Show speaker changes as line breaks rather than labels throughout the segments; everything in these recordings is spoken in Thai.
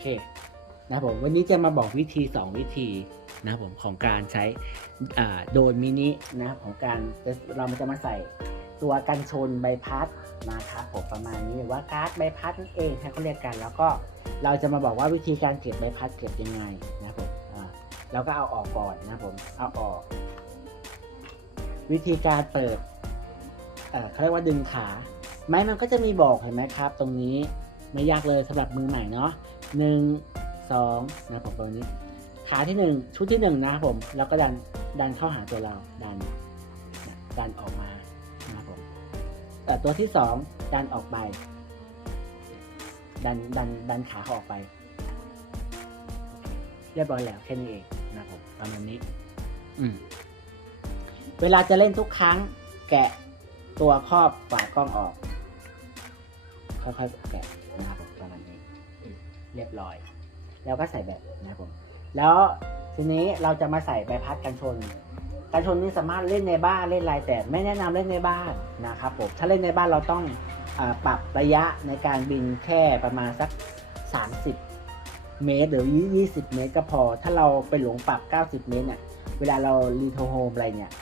เคนะครับผมวันนี้จะมาบอกวิธี 2 วิธีนะครับผมของการใช้อ่าโดนมินินะครับของการเรามันจะมาใส่ตัวกันชนใบพัดนะครับผมประมาณนี้หรือว่าการ์ดใบพัดนั่นเองให้เขาเรียกกัน แล้วก็เราจะมาบอกว่าวิธีการเก็บใบพัดเก็บยังไงนะครับผมอ่าเราก็เอาออกก่อนนะครับผมเอาออก วิธีการเปิดเอ่อเขาเรียกว่าดึงขา ไม้มันก็จะมีบอกเห็นไหมครับ ตรงนี้ไม่ยากเลยสำหรับมือใหม่เนาะ หนึ่งสองนะผมตรงนี้ ขาที่หนึ่งชุดที่หนึ่งนะครับผม แล้วก็ดันดันเข้าหาตัวเราดันดันออกมานะครับผมแต่ตัวที่สองดันออกไป ดันดันดันขาเขาออกไปเรียบร้อยแล้วแค่นี้เองนะครับผมประมาณนี้ อืมเวลาจะเล่นทุกครั้ง แกะตัวครอบฝากล้องออกค่อยๆแกะ เรียบร้อย แล้วก็ใส่แบบนะครับผมแล้วทีนี้เราจะมาใส่ใบพัดกันชน กันชนนี่สามารถเล่นในบ้านเล่นอะไรแต่ไม่แนะนำเล่นในบ้านนะครับผมถ้าเล่นในบ้านเราต้องอปรับระยะในการบินแค่ประมาณสัก 30 เมตร หรือ 20 เมตรก็พอ ถ้าเราไปหลงปรับ 90 เมตรเนี่ยเวลาเรารีโทโฮมอะไรเนี่ย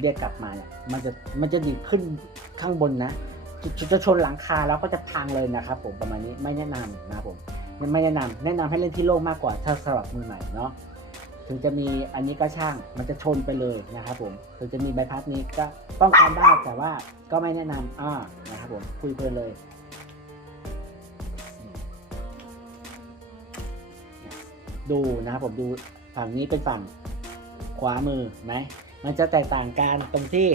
เรียกกลับมาเนี่ยมันจะมันจะดีดขึ้นข้างบนนะจะจะชนหลังคาแล้วก็จะพังเลยนะครับผมประมาณนี้ไม่แนะนำนะครับผม ไม่แนะนำแนะนำให้เล่นที่โล่งมากกว่าถ้าสำหรับมือใหม่เนาะถึงจะมีอันนี้ก็ช่างมันจะชนไปเลยนะครับผมถึงจะมีใบพัดนี้ก็ป้องกันได้แต่ว่าก็ไม่แนะนำอ่านะครับผมคุยเพลินเลยดูนะครับผมดูฝั่งนี้เป็นฝั่งขวามือไหมมันจะแตกต่างกันตรงที่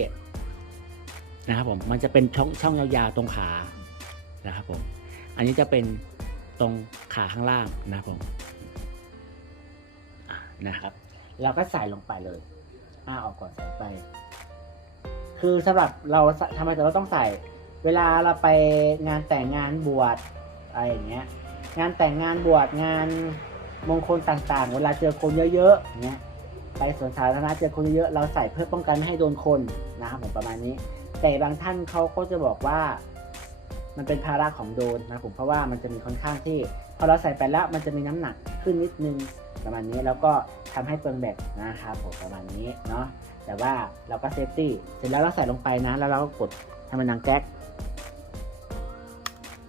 นะครับผมมันจะเป็นช่องช่องยาวๆตรงขานะครับผม อันนี้จะเป็น ตรงขาข้างล่างนะครับผมะนะครับ เราก็ใส่ลงไปเลยอ้าออกก่อนใส่ไป คือสำหรับเราทำไมเราต้องใส่ เวลาเราไปงานแต่งงานบวชอะไรอย่างเงี้ย งานแต่งงานบวชงานมงคลต่างๆ เวลาเจอคนเยอะๆเงี้ยไปสวนสาธารณะเจอคนเยอะเราใส่เพื่อป้องกันไม่ให้โดนคนนะครับผมประมาณนี้ แต่บางท่านเขาก็จะบอกว่า มันเป็นภาระของโดนนะผมเพราะว่ามันจะมีค่อนข้างที่ พอเราใส่ไปแล้วมันจะมีน้ำหนักขึ้นนิดนึงประมาณนี้แล้วก็ทำให้เปลืองแบตนะครับผมประมาณนี้เนาะแต่ว่าเราก็เซฟตี้เสร็จแล้วเราใส่ลงไปนะ แล้วเราก็กดให้มันดังแก๊ก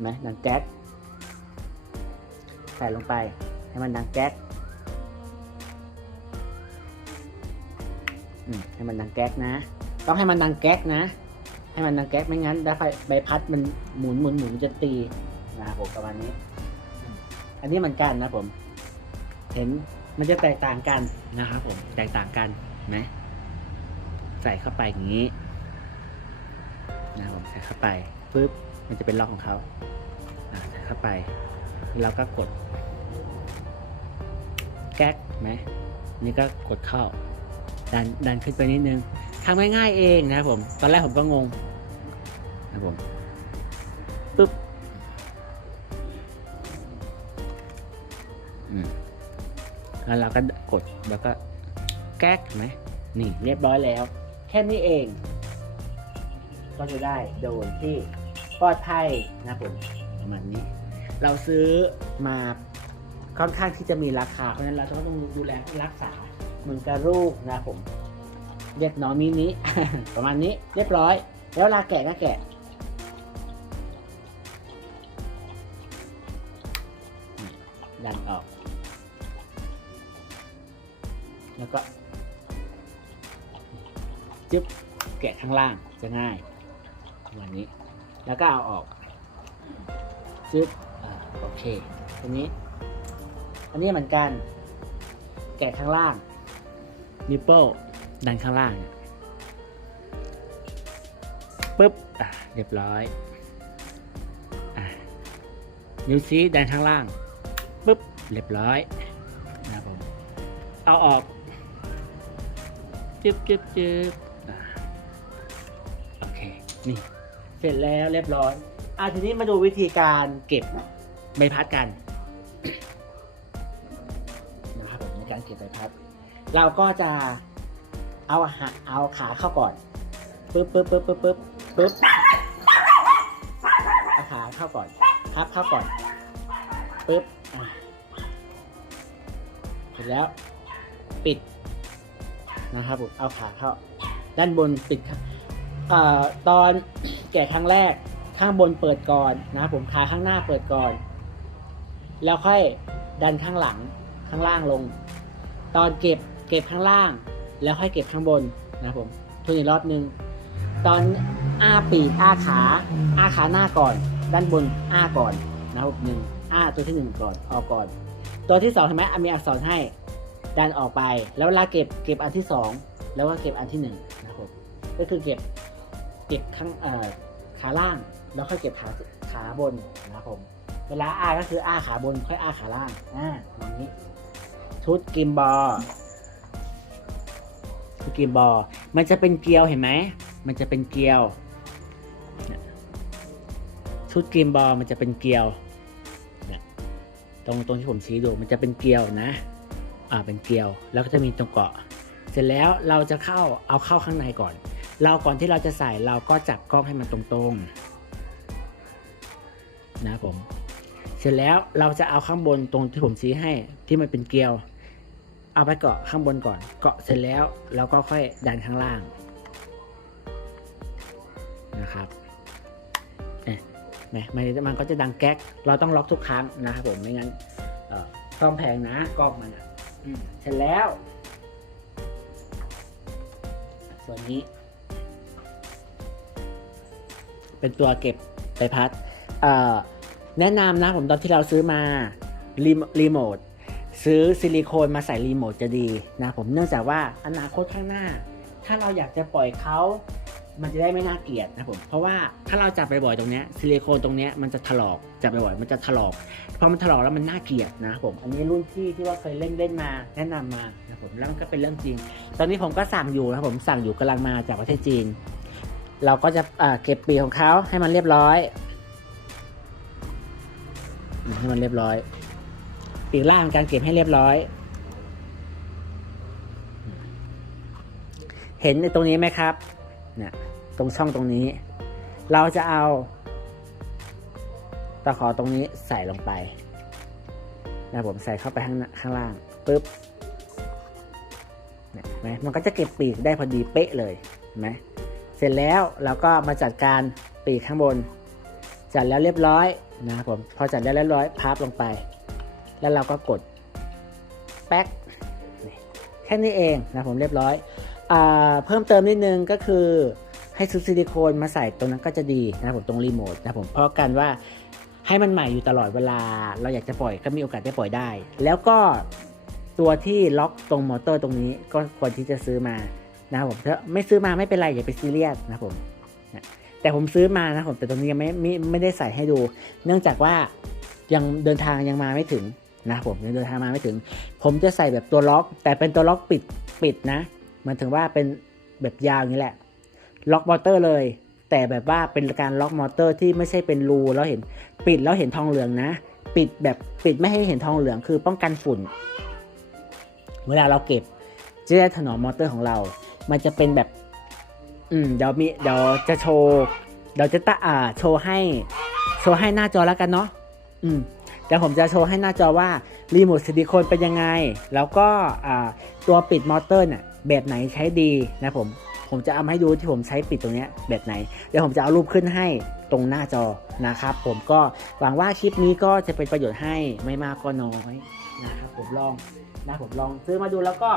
ไหมดังแก๊กใส่ลงไปให้มันดังแก๊กให้มันดังแก๊กนะ ต้องให้มันดังแก๊กนะ ให้มันดังแก๊กไม่งั้นถ้าใบพัดมันหมุนหมุนหมุนจะตีนะครับผมประมาณนี้ อันนี้เหมือนกันนะผม เห็นมันจะแตกต่างกันนะครับผมแตกต่างกันไหมใส่เข้าไปอย่างนี้นะครับผมใส่เข้าไปปุ๊บมันจะเป็นล็อกของเขาอ่าใส่เข้าไปเราก็กด แก๊กไหมนี่ก็กดเข้าดันดันขึ้นไปนิดนึง ทำง่ายๆเองนะครับผม ตอนแรกผมก็งงนะครับผมปุ๊บอืมแล้วเราก็กดแล้วก็แก๊กไหมนี่เรียบร้อยแล้ว แค่นี้เอง ก็จะได้โดนที่ปลอดภัยนะครับผมประมาณนี้ เราซื้อมาค่อนข้างที่จะมีราคาเพราะฉะนั้นเราต้องดูแลรักษาเหมือนกับลูกนะผม เรียกน้องมินิประมาณนี้เรียบร้อย แล้วเวลาแกะก็แกะดันออก แล้วก็จึ๊บแกะข้างล่างจะง่ายประมาณนี้ แล้วก็เอาออกจึ๊บอโอเคอันนี้ อันนี้เหมือนกัน แกะข้างล่างนิปเปิล ดันข้างล่างปุ๊บอะเรียบร้อยอะนิ้วชี้ดันข้างล่างปุ๊บเรียบร้อยนะครับผมเอาออกจึ๊บจึ๊บจึ๊บโอเคนี่เสร็จแล้วเรียบร้อยอะทีนี้มาดูวิธีการเก็บใบพัดกันนะครับผมในการเก็บใบพัด เราก็จะ เอาหเอาขาเข้าก่อนปึ๊บปึ๊บปึ๊บปึ๊บปึ๊บปึ๊บเอาขาเข้าก่อนพับเข้าก่อนปึ๊บเสร็จแล้วปิดนะครับผมเอาขาเข้า ด้านบนปิดครับเอ่อตอนแกะครั้งแรกข้างบนเปิดก่อนนะครับผมขาข้างหน้าเปิดก่อน แล้วค่อยดันข้างหลังข้างล่างลง ตอนเก็บเก็บข้างล่าง แล้วค่อยเก็บข้างบนนะครับผมทวนอีกรอบหนึ่งตอนอ้าปีกอ้าขาอ้าขาหน้าก่อน ด้านบนอ้าก่อนนะครับหนึ่งอ้าตัวที่หนึ่งก่อนออกก่อน ตัวที่สองเห็นไหมมีอักษรให้ดันออกไป แล้วเวลาเก็บเก็บอันที่สองแล้วก็เก็บอันที่หนึ่งนะครับผมก็คือเก็บเก็บข้างเออขาล่าง แล้วค่อยเก็บขาขาบนนะครับผมเวลาอ้าก็คืออ้าขาบนค่อยอ้าขาล่างอ่าอย่างนี้ชุดกิมบอล ชุดกิมบอลมันจะเป็นเกลียวเห็นไหม มันจะเป็นเกลียว ชุดกิมบอลมันจะเป็นเกลียวตรงตรงที่ผมชี้ดูมันจะเป็นเกลียวนะ อ่า เป็นเกลียว แล้วก็จะมีตรงเกาะ เสร็จแล้วเราจะเข้าเอาเข้าข้างในก่อน เราก่อนที่เราจะใส่เราก็จับกล้องให้มันตรงๆ นะครับผม เสร็จแล้วเราจะเอาข้างบนตรงที่ผมชี้ให้ที่มันเป็นเกลียว เอาไปเกาะข้างบนก่อน เกาะเสร็จแล้วเราก็ค่อยดันข้างล่างนะครับเอ๊ะแหมมันมันก็จะดังแก๊ก เราต้องล็อกทุกครั้งนะครับผมไม่งั้นต้องแพงนะกล้องมันอะเสร็จแล้ว ส่วนนี้ เป็นตัวเก็บใบพัดแนะนำนะผมตอนที่เราซื้อมารีโมท ซื้อซิลิโคนมาใส่รีโมทจะดีนะผมเนื่องจากว่าอนาคตข้างหน้า ถ้าเราอยากจะปล่อยเขามันจะได้ไม่น่าเกลียดนะผมเพราะว่าถ้าเราจับบ่อยๆตรงเนี้ยซิลิโคนตรงเนี้ยมันจะถลอกจับบ่อยๆมันจะถลอกพอมันถลอกแล้วมันน่าเกลียดนะผมอันนี้รุ่นพี่ที่ว่าเคยเล่นเล่นมาแนะนำมานะผมแล้วมันก็เป็นเรื่องจริง ตอนนี้ผมก็สั่งอยู่นะผมสั่งอยู่กำลังมาจากประเทศจีน เราก็จะเก็บปีของเขาให้มันเรียบร้อยให้มันเรียบร้อย ปีกล่างการเก็บให้เรียบร้อย เห็นในตรงนี้ไหมครับเนี่ยตรงช่องตรงนี้ เราจะเอาตะขอตรงนี้ใส่ลงไปนะผมใส่เข้าไปข้างข้างล่างปุ๊บเนี่ยเห็นไหมมันก็จะเก็บปีกได้พอดีเป๊ะเลยเห็นไหมเสร็จแล้วเราก็มาจัดการปีกข้างบน จัดแล้วเรียบร้อยนะครับผมพอจัดแล้วเรียบร้อยพับลงไป แล้วเราก็กดแป๊กแค่นี้เองนะผมเรียบร้อยอาเพิ่มเติมนิดนึงก็คือให้ซื้อซิลิโคนมาใส่ตรงนั้นก็จะดีนะผมตรงรีโมทนะผมเพราะกันว่าให้มันใหม่อยู่ตลอดเวลา เราอยากจะปล่อยก็มีโอกาสได้ปล่อยได้ แล้วก็ตัวที่ล็อกตรงมอเตอร์ตรงนี้ก็ควรที่จะซื้อมานะครับผมถ้าไม่ซื้อมาไม่เป็นไรอย่าไปซีเรียสนะผมแต่ผมซื้อมานะผมแต่ตรงนี้ยังไม่ไม่ไม่ได้ใส่ให้ดู เนื่องจากว่ายังเดินทางยังมาไม่ถึง นะครับผมยังเดินทางมาไม่ถึง ผมจะใส่แบบตัวล็อก แต่เป็นตัวล็อกปิดปิดนะ มันถึงว่าเป็นแบบยาวอย่างนี้แหละ ล็อกมอเตอร์เลย แต่แบบว่าเป็นการล็อกมอเตอร์ที่ไม่ใช่เป็นรูแล้วเห็นปิดแล้วเห็นทองเหลืองนะ ปิดแบบปิดไม่ให้เห็นทองเหลืองคือป้องกันฝุ่น เวลาเราเก็บจะได้ถนอมมอเตอร์ของเรา มันจะเป็นแบบ อืมเดี๋ยวมีเดี๋ยวจะโชว์ เดี๋ยวจะตะอ่าโชว์ให้ โชว์ให้หน้าจอแล้วกันเนาะ อืม เดี๋ยวผมจะโชว์ให้หน้าจอว่ารีโมทซิลิโคนเป็นยังไง แล้วก็ตัวปิดมอเตอร์เนี่ยแบบไหนใช้ดีนะผมผมจะเอาให้ดูที่ผมใช้ปิดตรงนี้แบบไหน เดี๋ยวผมจะเอารูปขึ้นให้ตรงหน้าจอนะครับ ผมก็หวังว่าคลิปนี้ก็จะเป็นประโยชน์ให้ไม่มากก็น้อยนะครับผมลองนะผมลองซื้อมาดูแล้วก็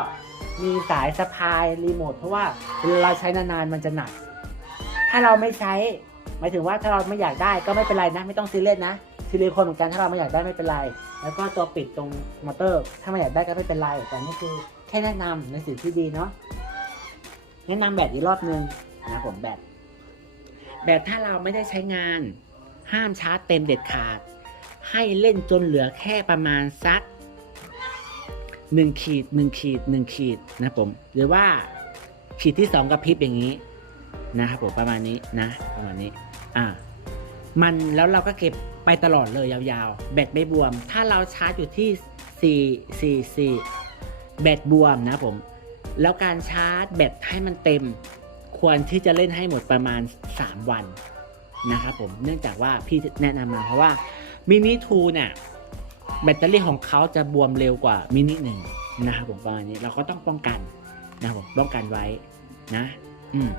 มีสายสะพายรีโมทเพราะว่าเวลาเราใช้นานๆมันจะหนัก ถ้าเราไม่ใช้หมายถึงว่าถ้าเราไม่อยากได้ก็ไม่เป็นไรนะ ไม่ต้องซีเรียสนะ ซิลิโคนเหมือนกันถ้าเราไม่อยากได้ไม่เป็นไร แล้วก็ตัวปิดตรงมอเตอร์ ถ้าไม่อยากได้ก็ไม่เป็นไรแต่นี่คือแค่แนะนำในสิ่งที่ดีเนาะแนะนำแบบอีกรอบนึงนะผมแบบแบบถ้าเราไม่ได้ใช้งาน ห้ามชาร์จเต็มเด็ดขาด ให้เล่นจนเหลือแค่ประมาณสักหนึ่งขีดหนึ่งขีดหนึ่งขีดนะผมหรือว่าขีดที่สองกับพริบอย่างนี้นะครับผมประมาณนี้นะ ประมาณนี้ อ่า มันแล้วเราก็เก็บ ไปตลอดเลยยาวๆ แบตไม่บวม ถ้าเราชาร์จอยู่ที่ 4 4 4 แบตบวมนะผม แล้วการชาร์จแบตให้มันเต็ม ควรที่จะเล่นให้หมดประมาณ 3 วันนะครับผม เนื่องจากว่าพี่แนะนำมาเพราะว่ามินิทูเนี่ยแบตเตอรี่ของเขาจะบวมเร็วกว่ามินิหนึ่งนะครับผมประมาณนี้เราก็ต้องป้องกันนะครับผมป้องกันไว้นะ อืม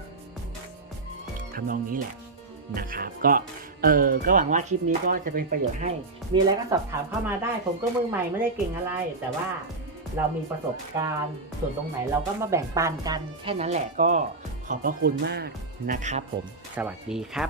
ทำนองนี้แหละ นะครับ ก็เออก็หวังว่าคลิปนี้ก็จะเป็นประโยชน์ให้ มีอะไรก็สอบถามเข้ามาได้ ผมก็มือใหม่ไม่ได้เก่งอะไร แต่ว่าเรามีประสบการณ์ส่วนตรงไหนเราก็มาแบ่งปันกันแค่นั้นแหละก็ขอบพระคุณมากนะครับผมสวัสดีครับ